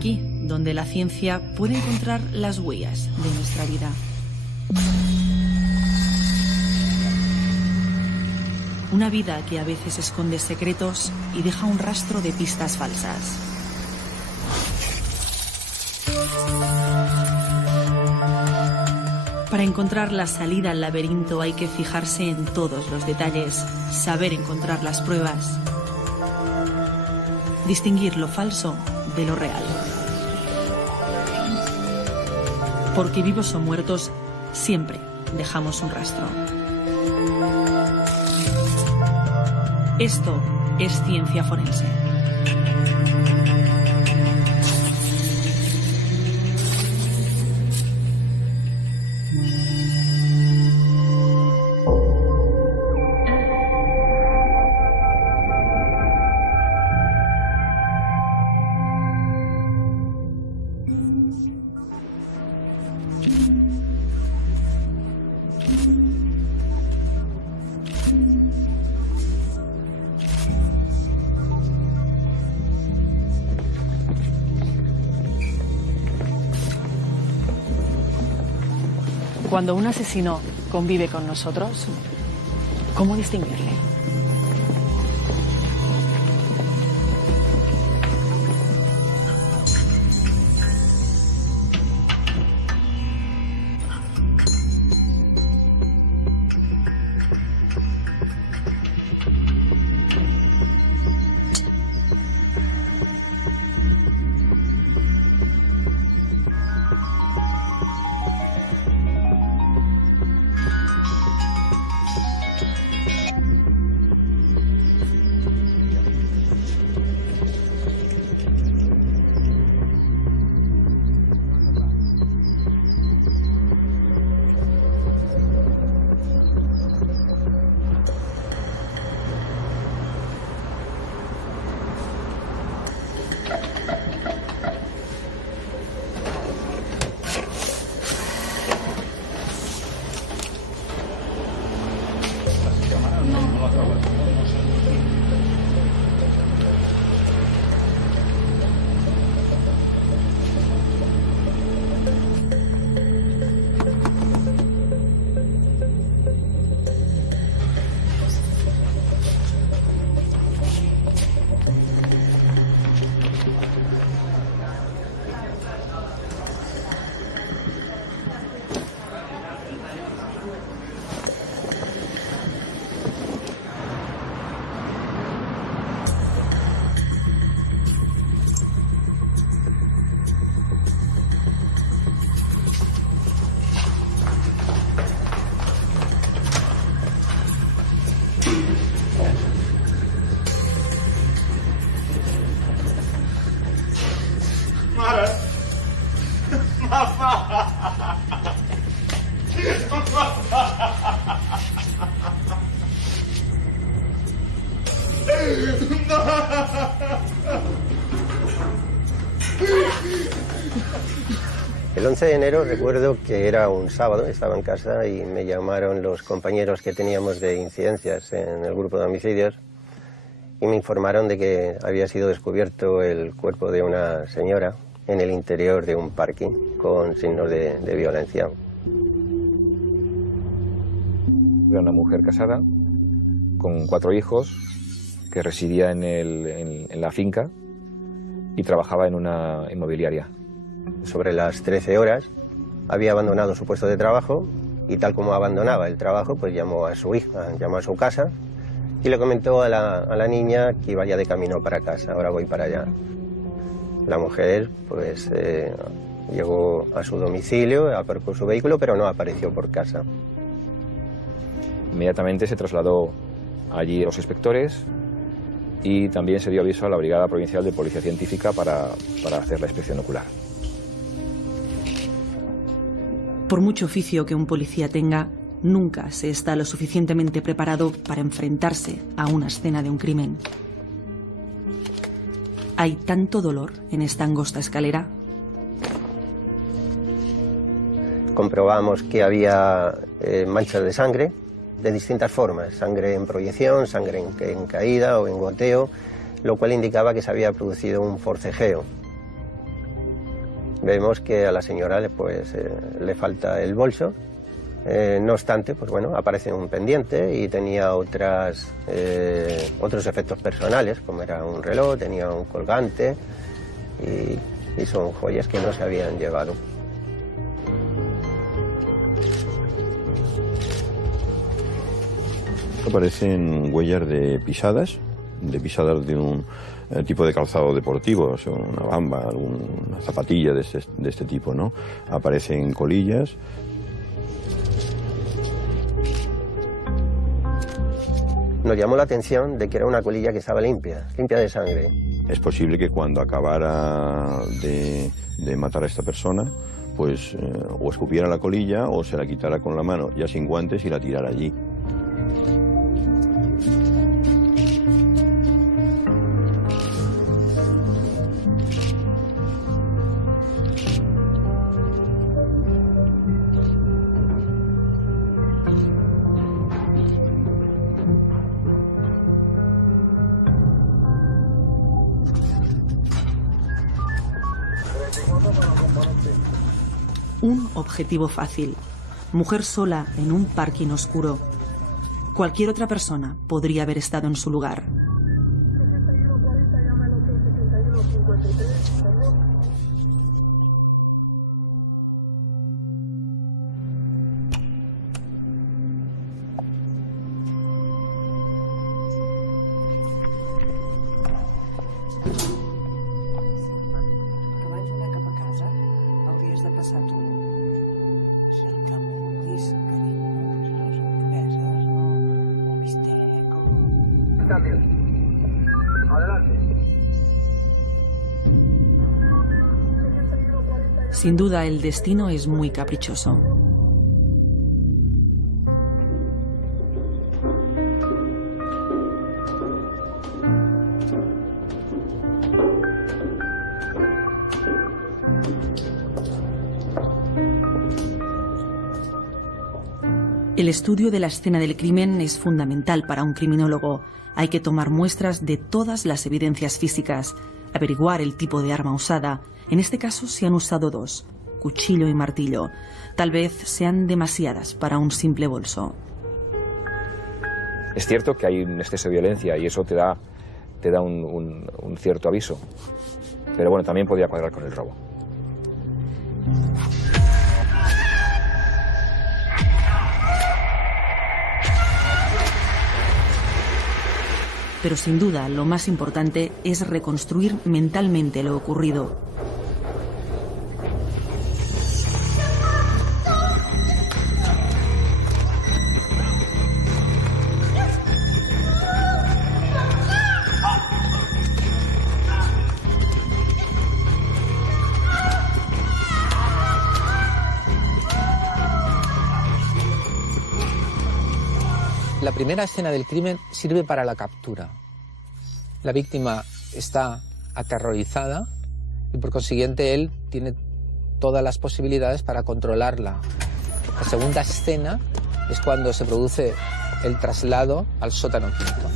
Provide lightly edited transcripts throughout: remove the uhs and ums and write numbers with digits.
Aquí, donde la ciencia puede encontrar las huellas de nuestra vida. Una vida que a veces esconde secretos y deja un rastro de pistas falsas. Para encontrar la salida al laberinto hay que fijarse en todos los detalles, saber encontrar las pruebas, distinguir lo falso de lo real. Porque vivos o muertos, siempre dejamos un rastro. Esto es ciencia forense. Cuando un asesino convive con nosotros, ¿cómo distinguirle? El 11 de enero recuerdo que era un sábado, estaba en casa y me llamaron los compañeros que teníamos de incidencias en el grupo de homicidios y me informaron de que había sido descubierto el cuerpo de una señora en el interior de un parking con signos de violencia. Era una mujer casada con 4 hijos que residía en la finca y trabajaba en una inmobiliaria. Sobre las 13 horas había abandonado su puesto de trabajo y tal como abandonaba el trabajo, pues llamó a su hija, llamó a su casa y le comentó a la niña que iba ya de camino para casa, ahora voy para allá. La mujer pues llegó a su domicilio, aparcó su vehículo, pero no apareció por casa. Inmediatamente se trasladó allí a los inspectores y también se dio aviso a la Brigada Provincial de Policía Científica para hacer la inspección ocular. Por mucho oficio que un policía tenga, nunca se está lo suficientemente preparado para enfrentarse a una escena de un crimen. ¿Hay tanto dolor en esta angosta escalera? Comprobamos que había manchas de sangre de distintas formas, sangre en proyección, sangre en caída o en goteo, lo cual indicaba que se había producido un forcejeo. Vemos que a la señora pues, le falta el bolso. No obstante, pues bueno, aparece un pendiente y tenía otros efectos personales, como era un reloj, tenía un colgante y son joyas que no se habían llevado. Aparecen huellas de pisadas de un tipo de calzado deportivo, o sea, una bamba, alguna zapatilla de este tipo, ¿no? Aparecen colillas. Nos llamó la atención de que era una colilla que estaba limpia de sangre. Es posible que cuando acabara de matar a esta persona, pues o escupiera la colilla o se la quitara con la mano, ya sin guantes, y la tirara allí. Un objetivo fácil. Mujer sola en un parking oscuro. Cualquier otra persona podría haber estado en su lugar. Sin duda, el destino es muy caprichoso. El estudio de la escena del crimen es fundamental para un criminólogo. Hay que tomar muestras de todas las evidencias físicas, averiguar el tipo de arma usada. En este caso se han usado dos, cuchillo y martillo. Tal vez sean demasiadas para un simple bolso. Es cierto que hay un exceso de violencia y eso te da un cierto aviso. Pero bueno, también podía cuadrar con el robo. Pero sin duda lo más importante es reconstruir mentalmente lo ocurrido. La primera escena del crimen sirve para la captura. La víctima está aterrorizada y por consiguiente él tiene todas las posibilidades para controlarla. La segunda escena es cuando se produce el traslado al sótano quinto.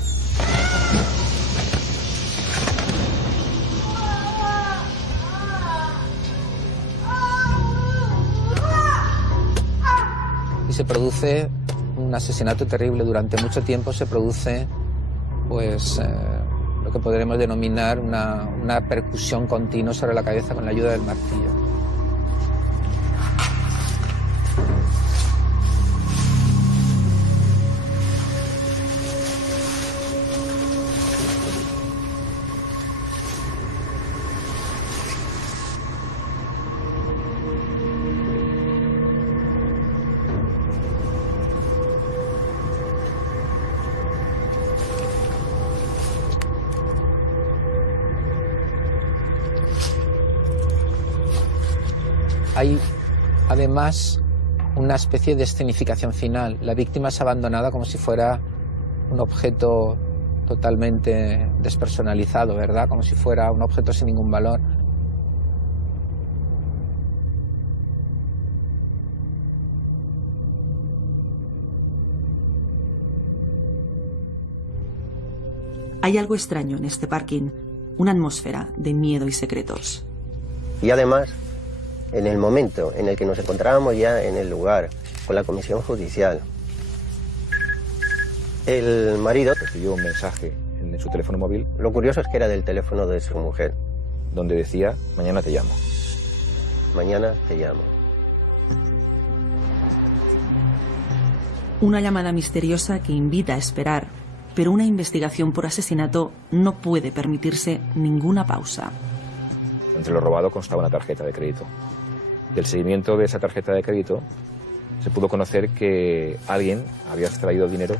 Y se produce un asesinato terrible. Durante mucho tiempo se produce pues lo que podremos denominar una percusión continua sobre la cabeza con la ayuda del martillo. Hay además una especie de escenificación final. La víctima es abandonada como si fuera un objeto totalmente despersonalizado, ¿verdad? Como si fuera un objeto sin ningún valor. Hay algo extraño en este parking, una atmósfera de miedo y secretos. Y además en el momento en el que nos encontrábamos ya en el lugar, con la comisión judicial, el marido recibió un mensaje en su teléfono móvil. Lo curioso es que era del teléfono de su mujer, donde decía: mañana te llamo. Mañana te llamo. Una llamada misteriosa que invita a esperar, pero una investigación por asesinato no puede permitirse ninguna pausa. Entre lo robado constaba una tarjeta de crédito. Del seguimiento de esa tarjeta de crédito se pudo conocer que alguien había extraído dinero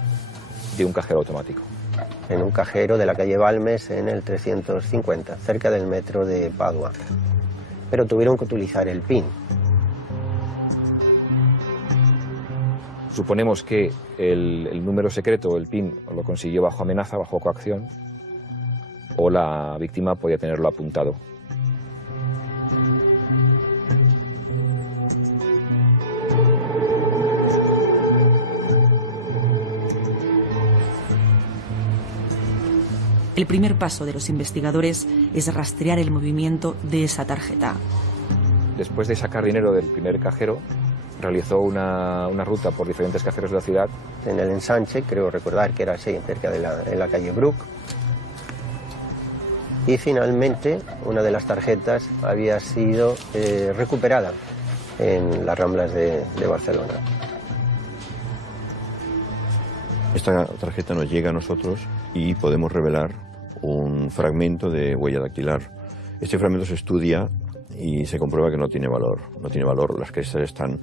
de un cajero automático. En un cajero de la calle Balmes, en el 350, cerca del metro de Padua. Pero tuvieron que utilizar el PIN. Suponemos que el número secreto, el PIN, lo consiguió bajo amenaza, bajo coacción, o la víctima podía tenerlo apuntado. El primer paso de los investigadores es rastrear el movimiento de esa tarjeta. Después de sacar dinero del primer cajero, realizó una ruta por diferentes cajeros de la ciudad. En el ensanche, creo recordar que era así, cerca de la calle Bruc. Y finalmente, una de las tarjetas había sido recuperada en las Ramblas de Barcelona. Esta tarjeta nos llega a nosotros y podemos revelar un fragmento de huella dactilar. Este fragmento se estudia y se comprueba que no tiene valor. No tiene valor, las crestas están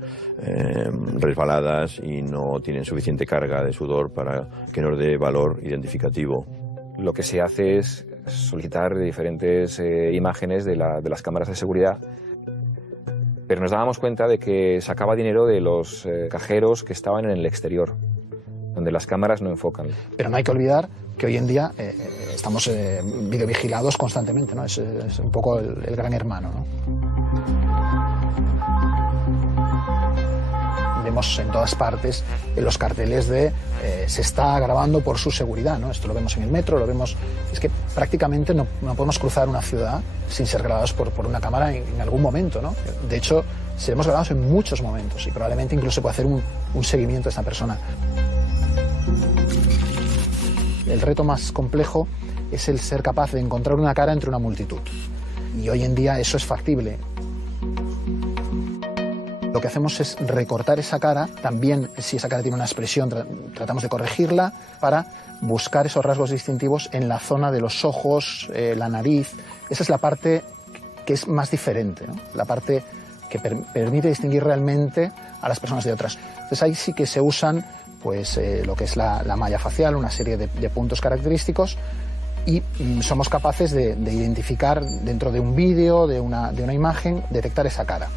resbaladas y no tienen suficiente carga de sudor para que nos dé valor identificativo. Lo que se hace es solicitar diferentes imágenes de las cámaras de seguridad, pero nos dábamos cuenta de que sacaba dinero de los cajeros que estaban en el exterior, donde las cámaras no enfocan. Pero no hay que olvidar que hoy en día estamos videovigilados constantemente, ¿no? Es un poco el gran hermano, ¿no? Vemos en todas partes los carteles de se está grabando por su seguridad, ¿no? Esto lo vemos en el metro, lo vemos... Es que prácticamente no podemos cruzar una ciudad sin ser grabados por una cámara en algún momento, ¿no? De hecho, seremos grabados en muchos momentos y probablemente incluso se puede hacer un seguimiento a esta persona. El reto más complejo es el ser capaz de encontrar una cara entre una multitud. Y hoy en día eso es factible. Lo que hacemos es recortar esa cara, también si esa cara tiene una expresión tratamos de corregirla para buscar esos rasgos distintivos en la zona de los ojos, la nariz. Esa es la parte que es más diferente, ¿no? La parte que permite distinguir realmente a las personas de otras. Entonces ahí sí que se usan pues lo que es la malla facial, una serie de puntos característicos, y somos capaces de identificar dentro de un vídeo, de una imagen, detectar esa cara.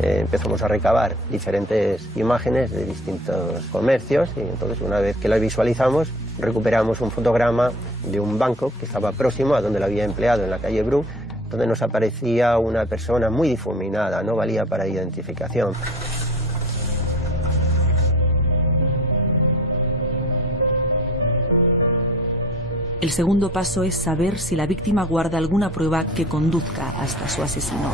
Empezamos a recabar diferentes imágenes de distintos comercios y entonces una vez que las visualizamos recuperamos un fotograma de un banco que estaba próximo a donde lo había empleado en la calle Bru, donde nos aparecía una persona muy difuminada, no valía para identificación. El segundo paso es saber si la víctima guarda alguna prueba que conduzca hasta su asesino.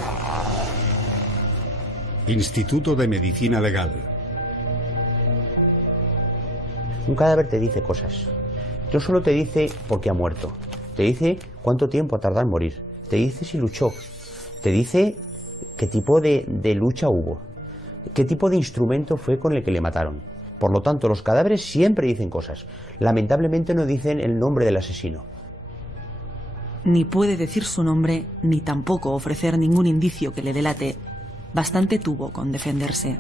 Instituto de Medicina Legal. Un cadáver te dice cosas. No solo te dice por qué ha muerto, te dice cuánto tiempo ha tardado en morir, te dice si luchó, te dice qué tipo de lucha hubo, qué tipo de instrumento fue con el que le mataron. Por lo tanto, los cadáveres siempre dicen cosas. Lamentablemente no dicen el nombre del asesino. Ni puede decir su nombre, ni tampoco ofrecer ningún indicio que le delate. Bastante tuvo con defenderse.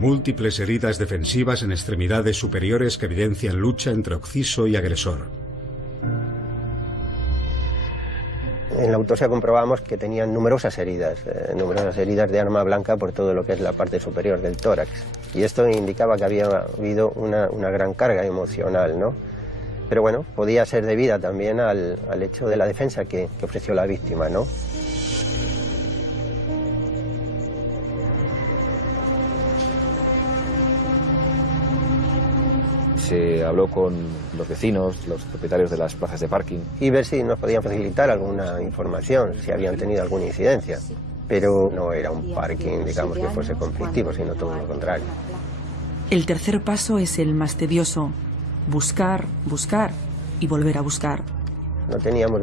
Múltiples heridas defensivas en extremidades superiores que evidencian lucha entre occiso y agresor. En la autopsia comprobamos que tenían numerosas heridas de arma blanca por todo lo que es la parte superior del tórax. Y esto indicaba que había habido una gran carga emocional, ¿no? Pero bueno, podía ser debida también al hecho de la defensa que ofreció la víctima, ¿no? Se habló con los vecinos, los propietarios de las plazas de parking. Y ver si nos podían facilitar alguna información, si habían tenido alguna incidencia. Pero no era un parking, digamos, que fuese conflictivo, sino todo lo contrario. El tercer paso es el más tedioso. Buscar, buscar y volver a buscar. No teníamos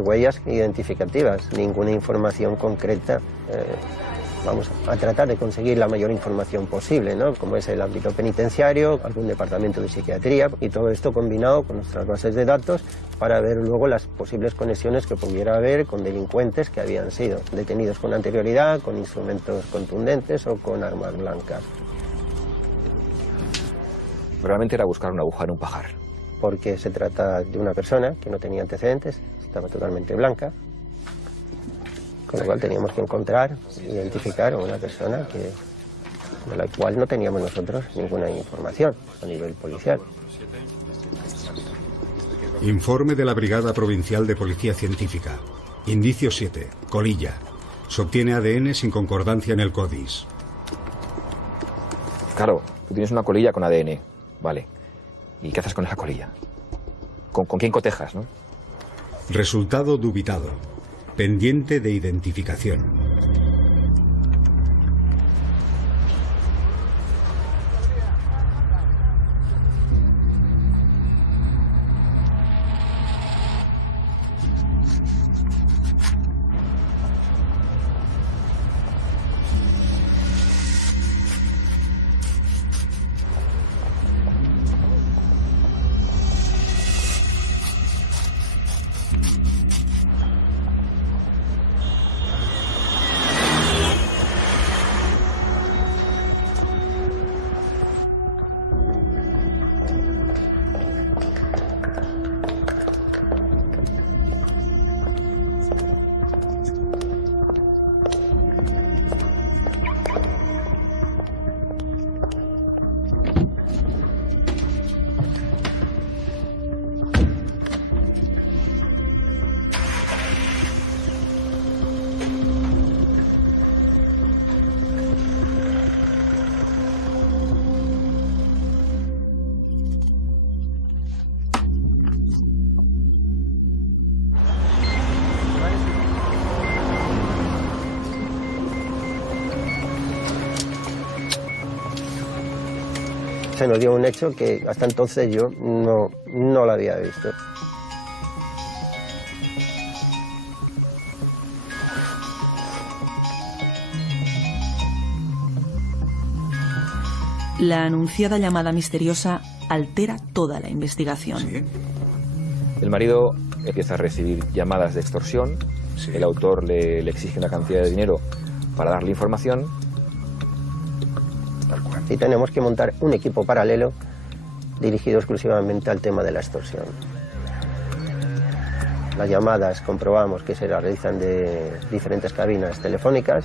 huellas identificativas, ninguna información concreta. Vamos a tratar de conseguir la mayor información posible, ¿no? Como es el ámbito penitenciario, algún departamento de psiquiatría, y todo esto combinado con nuestras bases de datos para ver luego las posibles conexiones que pudiera haber con delincuentes que habían sido detenidos con anterioridad, con instrumentos contundentes o con armas blancas. Realmente era buscar una aguja en un pajar. Porque se trata de una persona que no tenía antecedentes, estaba totalmente blanca, con lo cual teníamos que encontrar, identificar a una persona de la cual no teníamos nosotros ninguna información a nivel policial. Informe de la Brigada Provincial de Policía Científica. Indicio 7. Colilla. Se obtiene ADN sin concordancia en el CODIS. Claro, tú tienes una colilla con ADN, vale. ¿Y qué haces con esa colilla? ¿Con quién cotejas, no? Resultado dubitado. Pendiente de identificación. Se nos dio un hecho que hasta entonces yo no lo había visto. La anunciada llamada misteriosa altera toda la investigación. ¿Sí? El marido empieza a recibir llamadas de extorsión. Sí. El autor le exige una cantidad de dinero para darle información. Y tenemos que montar un equipo paralelo dirigido exclusivamente al tema de la extorsión. Las llamadas comprobamos que se las realizan de diferentes cabinas telefónicas.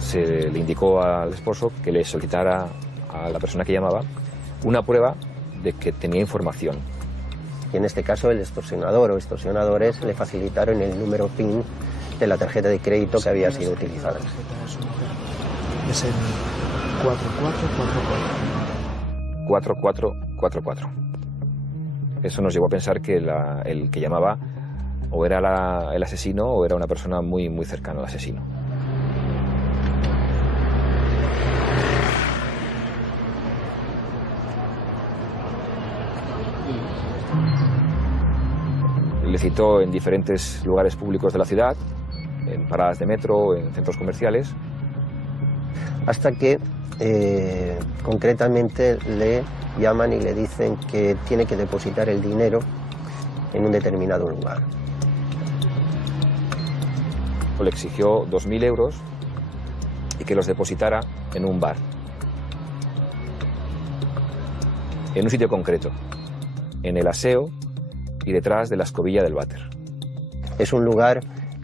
Se le indicó al esposo que le solicitara a la persona que llamaba una prueba de que tenía información. Y en este caso el extorsionador o extorsionadores le facilitaron el número PIN de la tarjeta de crédito que había sido utilizada. Es el 4444. 4444. Eso nos llevó a pensar que el que llamaba o era el asesino o era una persona muy, muy cercana al asesino. Le citó en diferentes lugares públicos de la ciudad, en paradas de metro, en centros comerciales. Hasta que concretamente le llaman y le dicen que tiene que depositar el dinero en un determinado lugar. Le exigió 2.000 euros y que los depositara en un bar, en un sitio concreto, en el aseo y detrás de la escobilla del váter. Es un lugar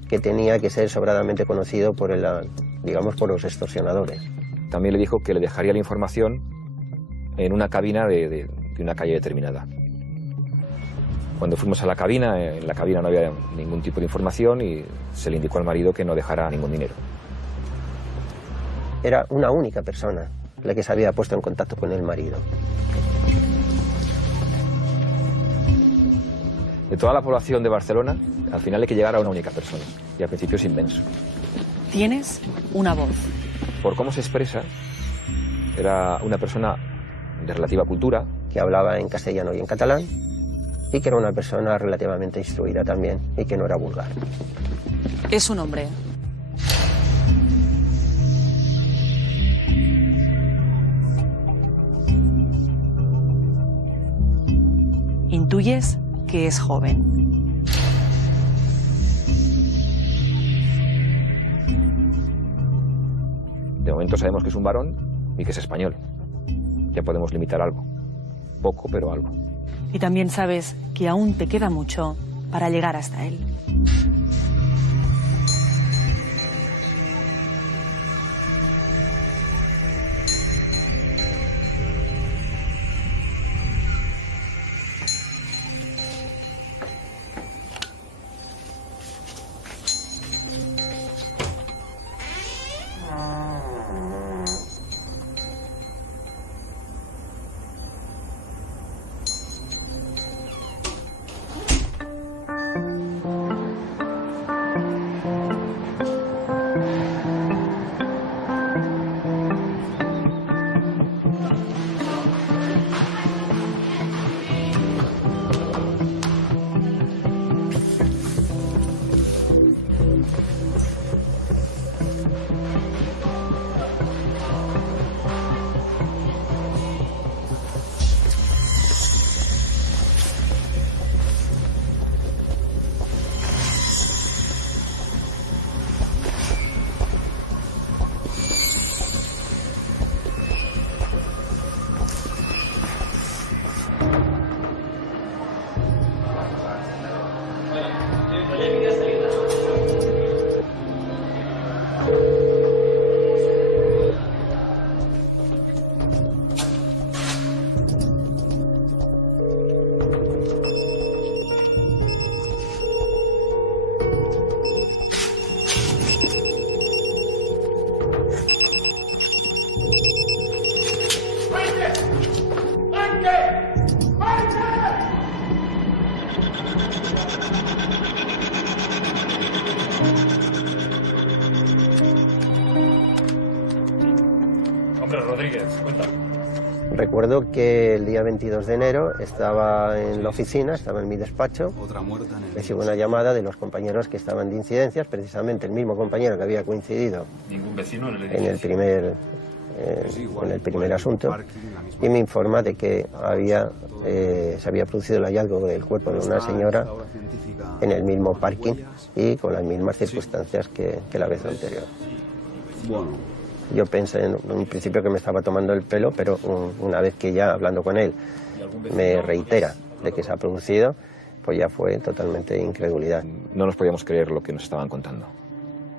que tenía que ser sobradamente conocido por por los extorsionadores. También le dijo que le dejaría la información en una cabina de una calle determinada. Cuando fuimos a la cabina, en la cabina no había ningún tipo de información y se le indicó al marido que no dejara ningún dinero. Era una única persona la que se había puesto en contacto con el marido. De toda la población de Barcelona, al final hay que llegar a una única persona. Y al principio es inmenso. Tienes una voz. Por cómo se expresa, era una persona de relativa cultura. Que hablaba en castellano y en catalán, y que era una persona relativamente instruida también, y que no era vulgar. Es un hombre. Intuyes que es joven. De momento sabemos que es un varón y que es español. Ya podemos limitar algo. Poco, pero algo. Y también sabes que aún te queda mucho para llegar hasta él. Recuerdo que el día 22 de enero estaba en la oficina, estaba en mi despacho, recibo una llamada de los compañeros que estaban de incidencias, precisamente el mismo compañero que había coincidido en el primer asunto, y me informa de que se había producido el hallazgo del cuerpo de una señora en el mismo parking y con las mismas circunstancias que la vez anterior. Yo pensé en un principio que me estaba tomando el pelo, pero una vez que ya hablando con él me reitera de que se ha producido, pues ya fue totalmente incredulidad. No nos podíamos creer lo que nos estaban contando.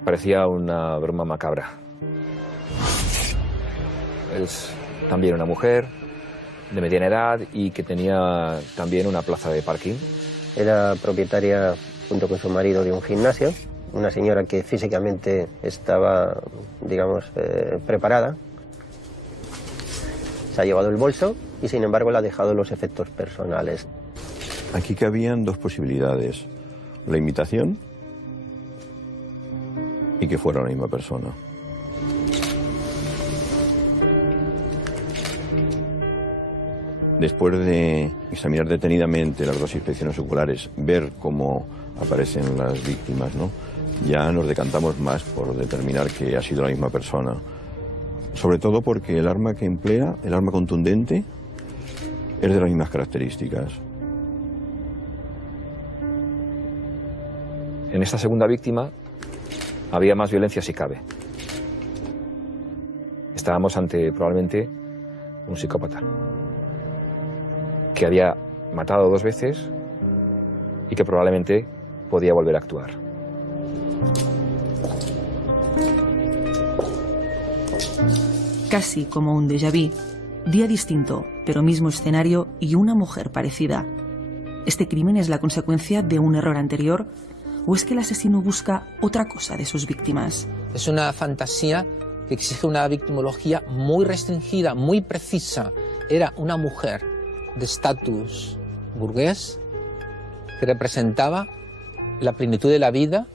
Parecía una broma macabra. Es también una mujer de mediana edad y que tenía también una plaza de parking. Era propietaria, junto con su marido, de un gimnasio. Una señora que físicamente estaba, preparada. Se ha llevado el bolso y, sin embargo, le ha dejado los efectos personales. Aquí cabían dos posibilidades: la imitación y que fuera la misma persona. Después de examinar detenidamente las dos inspecciones oculares, ver cómo aparecen las víctimas, ¿no?, ya nos decantamos más por determinar que ha sido la misma persona. Sobre todo porque el arma que emplea, el arma contundente, es de las mismas características. En esta segunda víctima había más violencia si cabe. Estábamos ante probablemente un psicópata que había matado 2 veces y que probablemente podía volver a actuar. Casi como un déjà vu, día distinto, pero mismo escenario y una mujer parecida. ¿Este crimen es la consecuencia de un error anterior o es que el asesino busca otra cosa de sus víctimas? Es una fantasía que exige una victimología muy restringida, muy precisa. Era una mujer de estatus burgués que representaba la plenitud de la vida,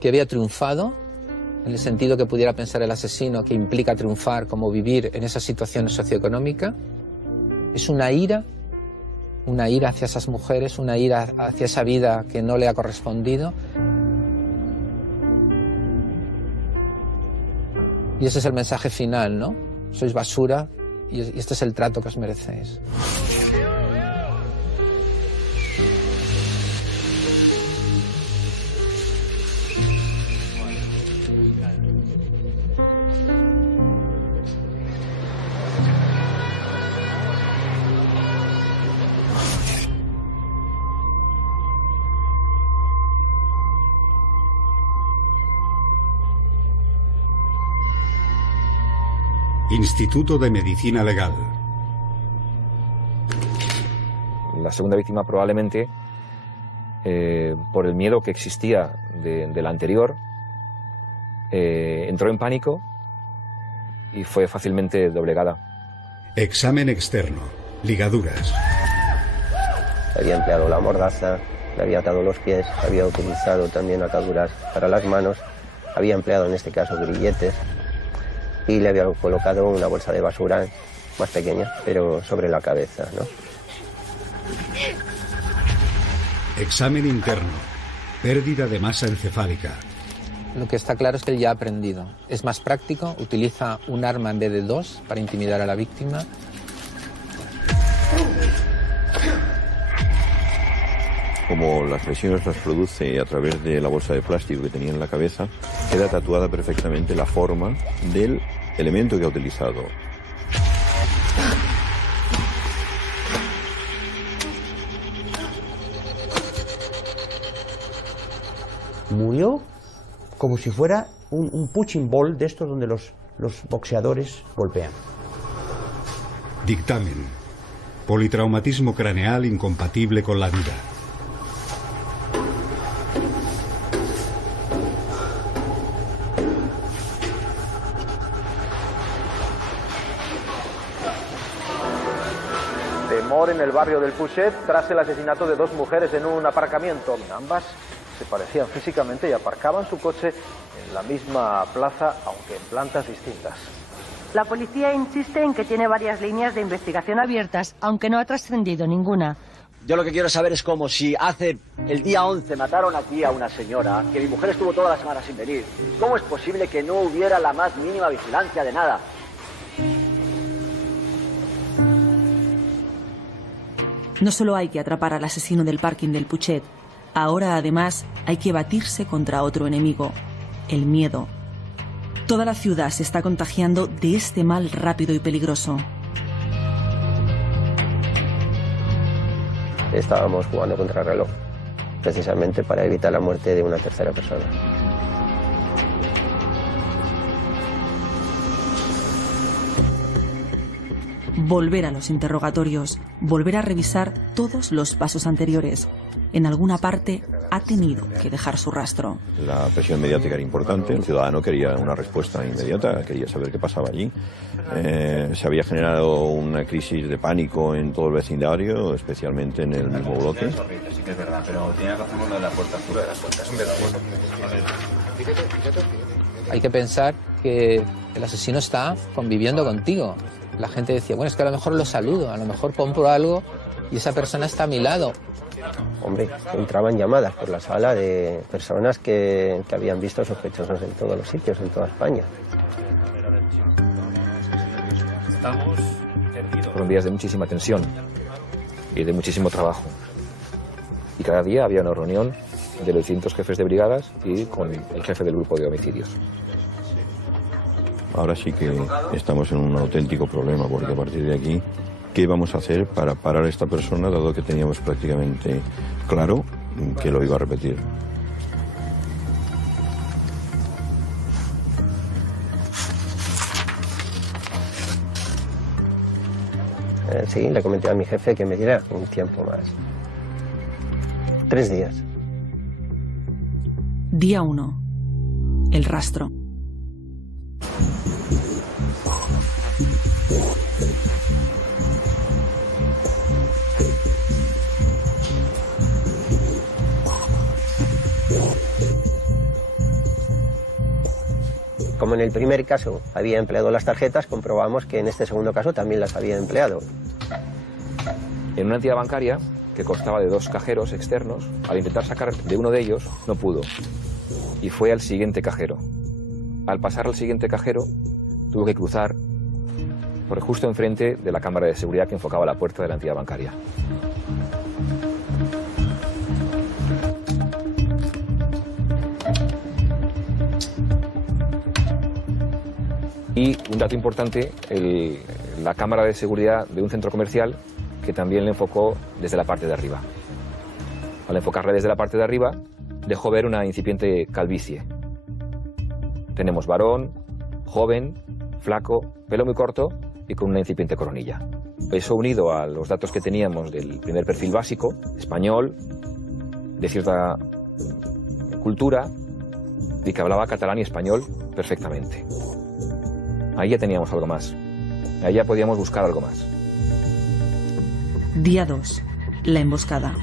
que había triunfado, en el sentido que pudiera pensar el asesino, que implica triunfar como vivir en esa situación socioeconómica. Es una ira hacia esas mujeres, una ira hacia esa vida que no le ha correspondido. Y ese es el mensaje final, ¿no? Sois basura y este es el trato que os merecéis. Instituto de Medicina Legal. La segunda víctima probablemente, por el miedo que existía de la anterior, entró en pánico y fue fácilmente doblegada. Examen externo. Ligaduras. Había empleado la mordaza, le había atado los pies, había utilizado también ataduras para las manos, había empleado en este caso grilletes y le había colocado una bolsa de basura más pequeña, pero sobre la cabeza, ¿no? Examen interno. Pérdida de masa encefálica. Lo que está claro es que él ya ha aprendido. Es más práctico, utiliza un arma en vez de dos para intimidar a la víctima. Como las lesiones las produce a través de la bolsa de plástico que tenía en la cabeza, queda tatuada perfectamente la forma del elemento que ha utilizado. Murió como si fuera un punching ball de estos donde los boxeadores golpean. Dictamen. Politraumatismo craneal incompatible con la vida. Temor en el barrio del Puget tras el asesinato de dos mujeres en un aparcamiento. Ambas se parecían físicamente y aparcaban su coche en la misma plaza, aunque en plantas distintas. La policía insiste en que tiene varias líneas de investigación abiertas, aunque no ha trascendido ninguna. Yo lo que quiero saber es cómo si hace el día 11 mataron aquí a una señora, que mi mujer estuvo toda la semana sin venir, ¿cómo es posible que no hubiera la más mínima vigilancia de nada? No solo hay que atrapar al asesino del parking del Puget, ahora además hay que batirse contra otro enemigo, el miedo. Toda la ciudad se está contagiando de este mal rápido y peligroso. Estábamos jugando contra el reloj, precisamente para evitar la muerte de una tercera persona. Volver a los interrogatorios, volver a revisar todos los pasos anteriores. En alguna parte ha tenido que dejar su rastro. La presión mediática era importante, el ciudadano quería una respuesta inmediata, quería saber qué pasaba allí. Se había generado una crisis de pánico en todo el vecindario, especialmente en el mismo bloque. Sí que es verdad, pero tenía que hacerlo de la puerta azul de las puertas. Hay que pensar que el asesino está conviviendo contigo. La gente decía, bueno, es que a lo mejor lo saludo, a lo mejor compro algo y esa persona está a mi lado. Hombre, entraban llamadas por la sala de personas que habían visto sospechosos en todos los sitios, en toda España. Fueron días de muchísima tensión y de muchísimo trabajo. Y cada día había una reunión de los distintos jefes de brigadas y con el jefe del grupo de homicidios. Ahora sí que estamos en un auténtico problema, porque a partir de aquí, ¿qué vamos a hacer para parar a esta persona, dado que teníamos prácticamente claro que lo iba a repetir. Sí, le comenté a mi jefe que me diera un tiempo más. 3 días. Día 1. El rastro. Como en el primer caso había empleado las tarjetas, comprobamos que en este segundo caso también las había empleado. En una entidad bancaria que constaba de 2 cajeros externos, al intentar sacar de uno de ellos, no pudo. Y fue al siguiente cajero. Al pasar al siguiente cajero, tuvo que cruzar por justo enfrente de la cámara de seguridad que enfocaba la puerta de la entidad bancaria. Y un dato importante, la cámara de seguridad de un centro comercial que también le enfocó desde la parte de arriba. Al enfocarle desde la parte de arriba, dejó ver una incipiente calvicie. Tenemos varón, joven, flaco, pelo muy corto y con una incipiente coronilla. Eso unido a los datos que teníamos del primer perfil básico, español, de cierta cultura, y que hablaba catalán y español perfectamente. Ahí ya teníamos algo más. Ahí ya podíamos buscar algo más. Día 2. La emboscada.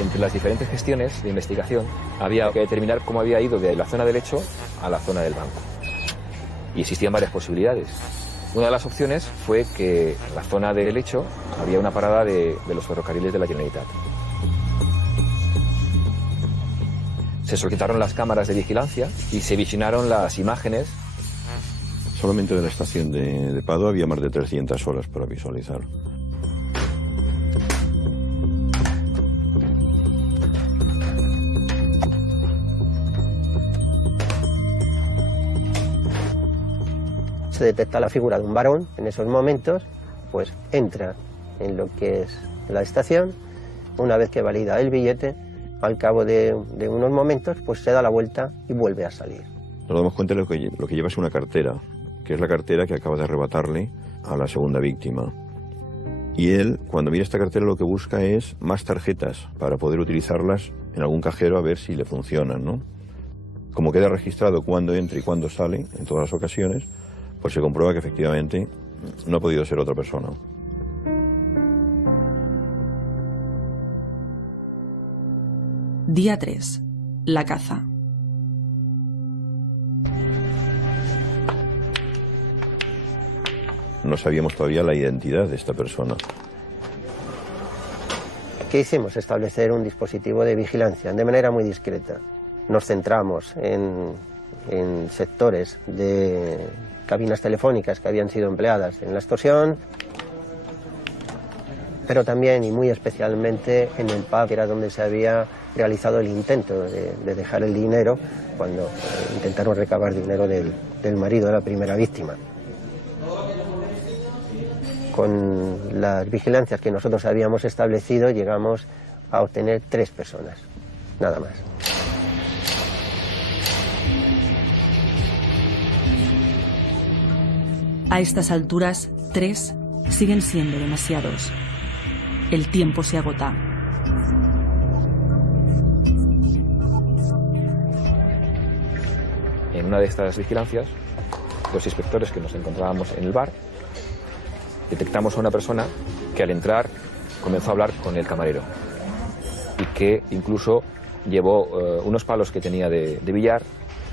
Entre las diferentes gestiones de investigación había que determinar cómo había ido de la zona del hecho a la zona del banco. Y existían varias posibilidades. Una de las opciones fue que en la zona del hecho había una parada de los ferrocarriles de la Generalitat. Se solicitaron las cámaras de vigilancia y se visionaron las imágenes. Solamente de la estación de Pado había más de 300 horas para visualizar. Se detecta la figura de un varón en esos momentos, pues entra en lo que es la estación. Una vez que valida el billete, al cabo de unos momentos, pues se da la vuelta y vuelve a salir. Nos damos cuenta de lo que lleva es una cartera, que es la cartera que acaba de arrebatarle a la segunda víctima. Y él, cuando mira esta cartera, lo que busca es más tarjetas para poder utilizarlas en algún cajero a ver si le funcionan, ¿no? Como queda registrado cuándo entra y cuándo sale, en todas las ocasiones, pues se comprueba que efectivamente no ha podido ser otra persona. Día 3. La caza. No sabíamos todavía la identidad de esta persona. ¿Qué hicimos? Establecer un dispositivo de vigilancia de manera muy discreta. Nos centramos en sectores de cabinas telefónicas que habían sido empleadas en la extorsión, pero también y muy especialmente en el pub, que era donde se había realizado el intento de dejar el dinero cuando intentaron recabar dinero del marido de la primera víctima. Con las vigilancias que nosotros habíamos establecido llegamos a obtener 3 personas, nada más. A estas alturas, 3 siguen siendo demasiados. El tiempo se agota. En una de estas vigilancias, los inspectores que nos encontrábamos en el bar, detectamos a una persona que al entrar comenzó a hablar con el camarero y que incluso llevó unos palos que tenía de billar,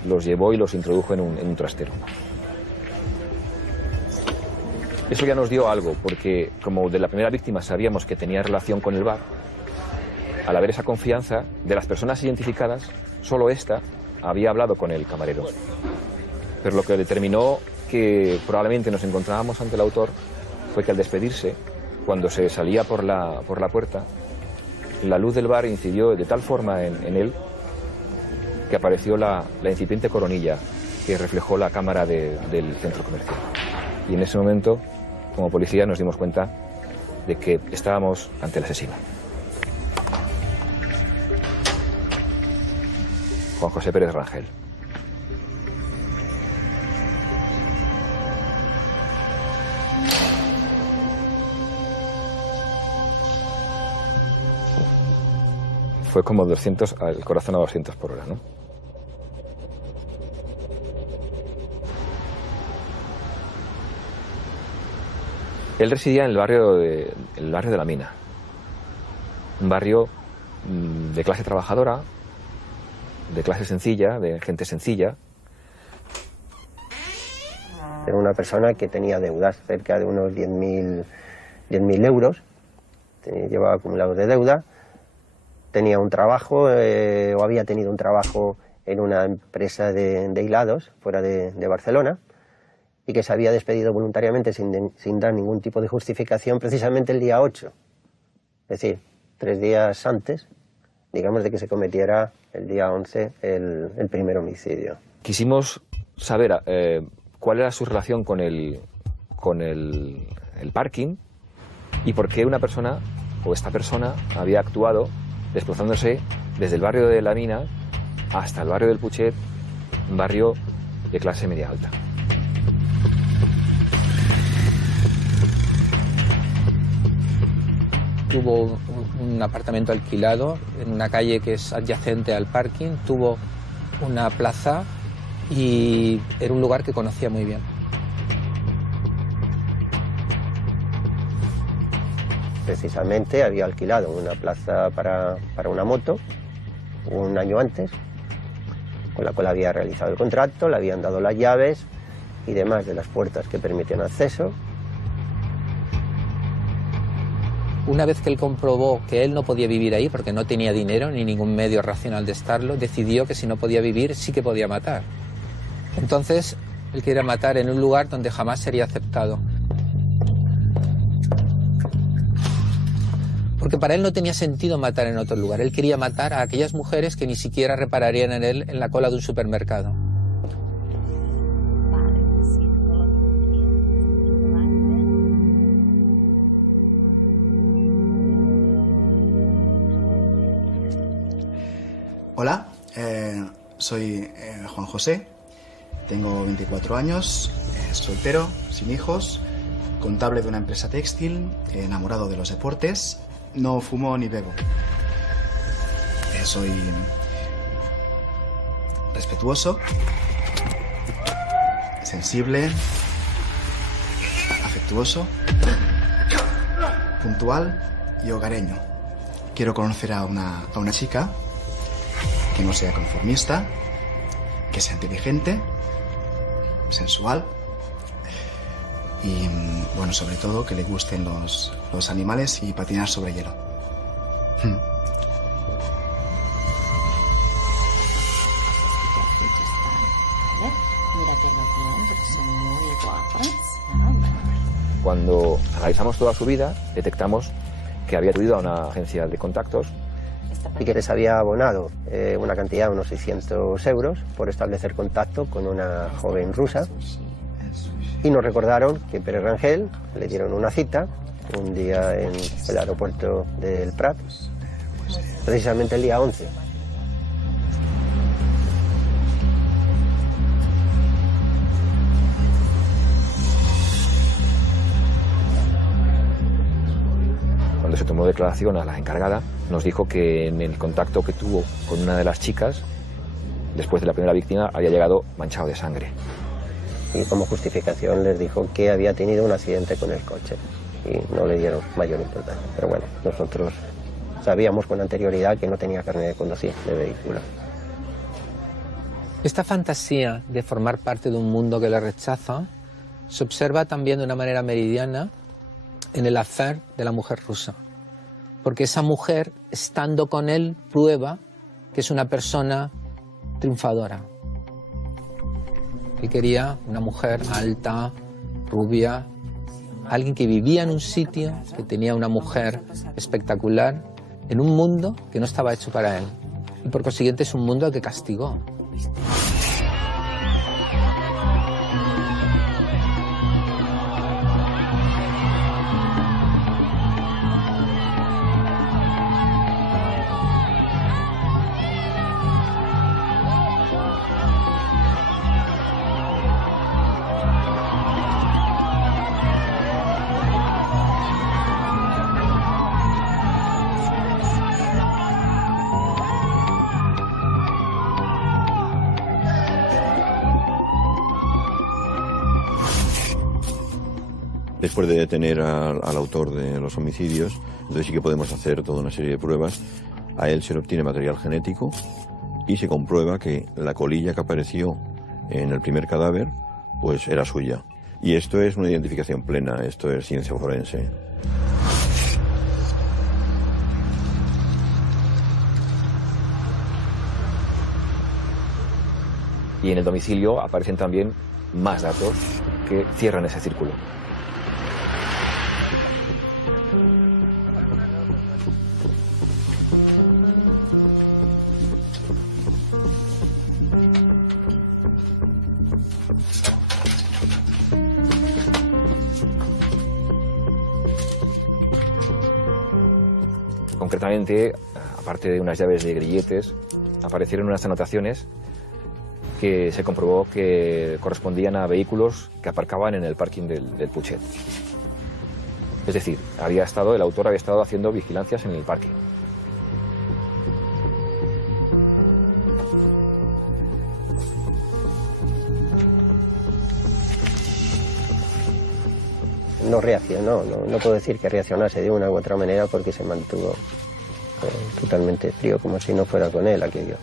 los llevó y los introdujo en un trastero. Eso ya nos dio algo, porque como de la primera víctima sabíamos que tenía relación con el bar, al haber esa confianza de las personas identificadas, solo esta había hablado con el camarero. Pero lo que determinó que probablemente nos encontrábamos ante el autor fue que al despedirse, cuando se salía por la puerta, la luz del bar incidió de tal forma en él que apareció la incipiente coronilla que reflejó la cámara del centro comercial. Y en ese momento, como policía, nos dimos cuenta de que estábamos ante el asesino. Juan José Pérez Rangel. Fue como el corazón a 200 por hora, ¿no? Él residía en el barrio de La Mina, un barrio de clase trabajadora, de clase sencilla, de gente sencilla. Era una persona que tenía deudas, cerca de unos 10.000 euros, llevaba acumulados de deuda, tenía un trabajo o había tenido un trabajo en una empresa de hilados fuera de Barcelona, y que se había despedido voluntariamente sin dar ningún tipo de justificación precisamente el día 8. Es decir, 3 días antes, digamos, de que se cometiera el día 11 el primer homicidio. Quisimos saber cuál era su relación con el parking y por qué una persona, o esta persona, había actuado desplazándose desde el barrio de La Mina hasta el barrio del Putxet, un barrio de clase media alta. Tuvo un apartamento alquilado en una calle que es adyacente al parking, tuvo una plaza y era un lugar que conocía muy bien. Precisamente había alquilado una plaza para una moto un año antes, con la cual había realizado el contrato, le habían dado las llaves y demás de las puertas que permitían acceso. Una vez que él comprobó que él no podía vivir ahí porque no tenía dinero ni ningún medio racional de estarlo, decidió que si no podía vivir sí que podía matar. Entonces, él quería matar en un lugar donde jamás sería aceptado. Porque para él no tenía sentido matar en otro lugar. Él quería matar a aquellas mujeres que ni siquiera repararían en él en la cola de un supermercado. Hola, soy Juan José, tengo 24 años, soltero, sin hijos, contable de una empresa textil, enamorado de los deportes, no fumo ni bebo. Soy respetuoso, sensible, afectuoso, puntual y hogareño. Quiero conocer a una chica que no sea conformista, que sea inteligente, sensual y, bueno, sobre todo que le gusten los animales y patinar sobre hielo. Cuando analizamos toda su vida, detectamos que había acudido a una agencia de contactos y que les había abonado una cantidad de unos 600 euros por establecer contacto con una joven rusa, y nos recordaron que Pérez Rangel le dieron una cita un día en el aeropuerto del Prat, precisamente el día 11. Cuando se tomó declaración a la encargada, nos dijo que en el contacto que tuvo con una de las chicas, después de la primera víctima, había llegado manchado de sangre. Y como justificación les dijo que había tenido un accidente con el coche y no le dieron mayor importancia. Pero bueno, nosotros sabíamos con anterioridad que no tenía carnet de conducir de vehículo. Esta fantasía de formar parte de un mundo que le rechaza se observa también de una manera meridiana en el affair de la mujer rusa. Porque esa mujer, estando con él, prueba que es una persona triunfadora. Él quería una mujer alta, rubia, alguien que vivía en un sitio, que tenía una mujer espectacular, en un mundo que no estaba hecho para él. Y por consiguiente es un mundo al que castigó. Después de detener al autor de los homicidios, entonces sí que podemos hacer toda una serie de pruebas. A él se le obtiene material genético y se comprueba que la colilla que apareció en el primer cadáver pues era suya. Y esto es una identificación plena, esto es ciencia forense. Y en el domicilio aparecen también más datos que cierran ese círculo. Concretamente, aparte de unas llaves de grilletes, aparecieron unas anotaciones que se comprobó que correspondían a vehículos que aparcaban en el parking del Putxet. Es decir, el autor había estado haciendo vigilancias en el parking. No reaccionó, no puedo decir que reaccionase de una u otra manera porque se mantuvo totalmente frío, como si no fuera con él aquello.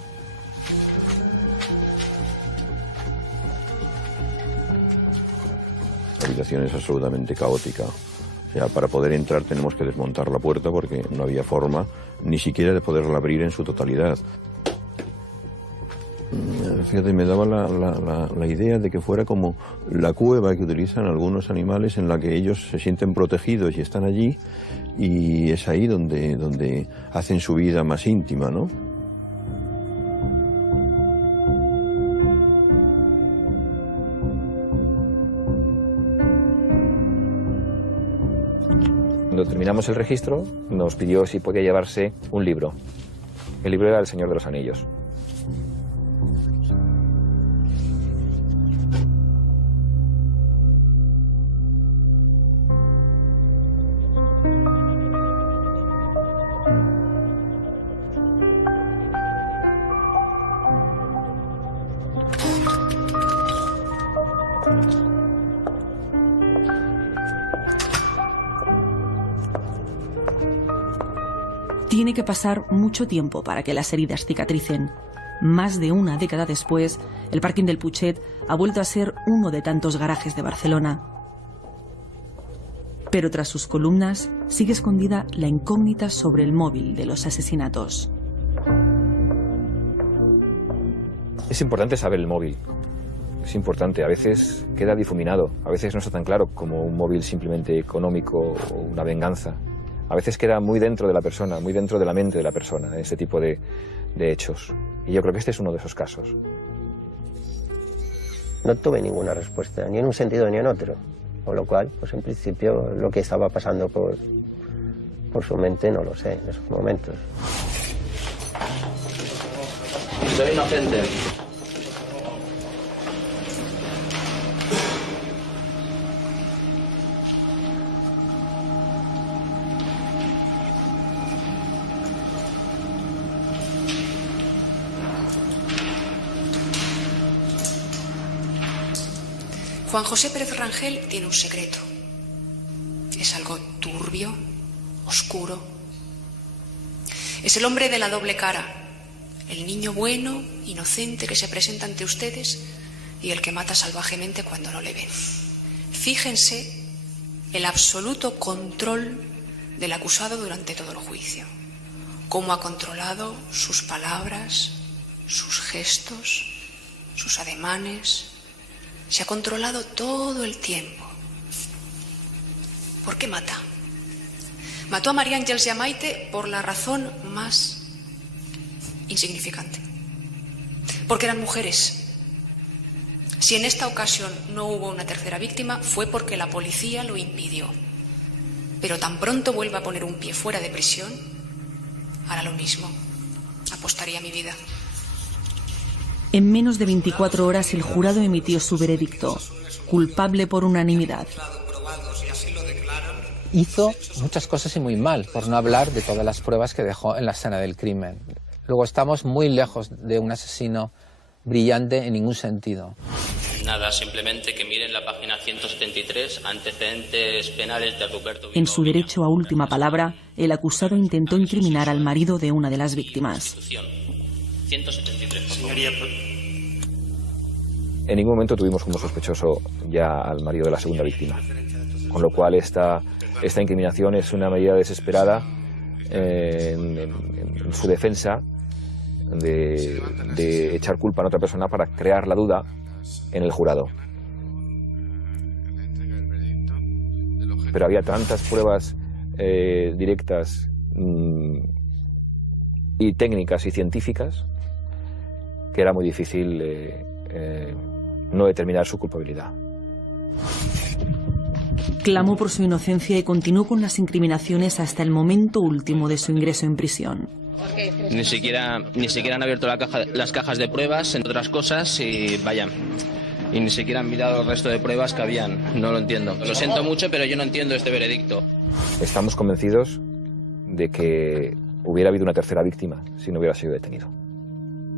La habitación es absolutamente caótica. O sea, para poder entrar tenemos que desmontar la puerta porque no había forma ni siquiera de poderla abrir en su totalidad. Fíjate, me daba la idea de que fuera como la cueva que utilizan algunos animales en la que ellos se sienten protegidos y están allí, y es ahí donde hacen su vida más íntima, ¿no? Cuando terminamos el registro, nos pidió si podía llevarse un libro. El libro era El Señor de los Anillos. Tiene que pasar mucho tiempo para que las heridas cicatricen. Más de una década después, el parking del Putxet ha vuelto a ser uno de tantos garajes de Barcelona. Pero tras sus columnas sigue escondida la incógnita sobre el móvil de los asesinatos. Es importante saber el móvil. Es importante. A veces queda difuminado. A veces no está tan claro como un móvil simplemente económico o una venganza. A veces queda muy dentro de la persona, muy dentro de la mente de la persona, ese tipo de hechos. Y yo creo que este es uno de esos casos. No tuve ninguna respuesta, ni en un sentido ni en otro. Con lo cual, pues en principio, lo que estaba pasando por su mente no lo sé en esos momentos. Soy inocente. Juan José Pérez Rangel tiene un secreto. Es algo turbio, oscuro. Es el hombre de la doble cara. El niño bueno, inocente que se presenta ante ustedes y el que mata salvajemente cuando no le ven. Fíjense el absoluto control del acusado durante todo el juicio. Cómo ha controlado sus palabras, sus gestos, sus ademanes. Se ha controlado todo el tiempo. ¿Por qué mata? Mató a María Ángeles y a Maite por la razón más insignificante. Porque eran mujeres. Si en esta ocasión no hubo una tercera víctima, fue porque la policía lo impidió. Pero tan pronto vuelva a poner un pie fuera de prisión, hará lo mismo. Apostaría mi vida. En menos de 24 horas el jurado emitió su veredicto. Culpable por unanimidad. Hizo muchas cosas y muy mal, por no hablar de todas las pruebas que dejó en la escena del crimen. Luego estamos muy lejos de un asesino brillante en ningún sentido. Nada, simplemente que miren la página 173, antecedentes penales de Ruperto Bilbao. En su derecho a última palabra, el acusado intentó incriminar al marido de una de las víctimas. 173, Señoría, En ningún momento tuvimos como sospechoso ya al marido de la segunda víctima, con lo cual esta incriminación es una medida desesperada en su defensa de echar culpa a otra persona para crear la duda en el jurado. Pero había tantas pruebas directas y técnicas y científicas que era muy difícil no determinar su culpabilidad. Clamó por su inocencia y continuó con las incriminaciones hasta el momento último de su ingreso en prisión. Ni siquiera han abierto las cajas de pruebas, entre otras cosas, y vaya. Y ni siquiera han mirado el resto de pruebas que habían. No lo entiendo. Lo siento mucho, pero yo no entiendo este veredicto. Estamos convencidos de que hubiera habido una tercera víctima si no hubiera sido detenido.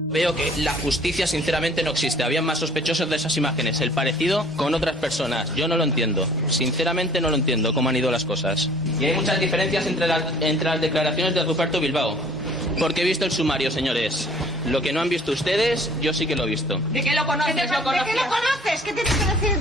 Veo que la justicia sinceramente no existe. Habían más sospechosos de esas imágenes. El parecido con otras personas. Yo no lo entiendo. Sinceramente no lo entiendo cómo han ido las cosas. Y hay muchas diferencias entre las declaraciones de Ruperto Bilbao. Porque he visto el sumario, señores. Lo que no han visto ustedes, yo sí que lo he visto. ¿De qué lo conoces? ¿De qué lo conoces? ¿Qué tienes que decir?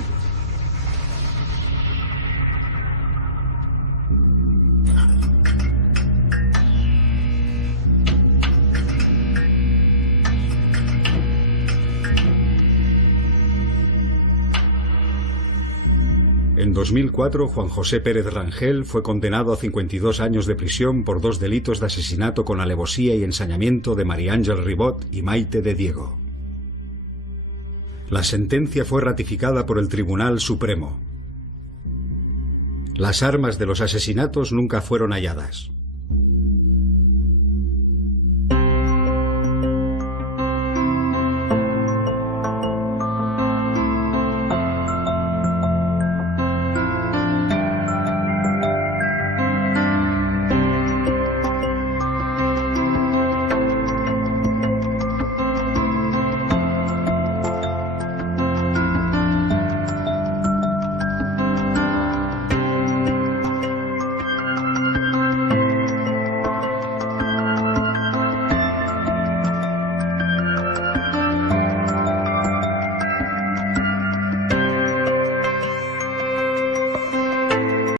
En 2004, Juan José Pérez Rangel fue condenado a 52 años de prisión por 2 delitos de asesinato con alevosía y ensañamiento de María Ángel Ribot y Maite de Diego. La sentencia fue ratificada por el Tribunal Supremo. Las armas de los asesinatos nunca fueron halladas.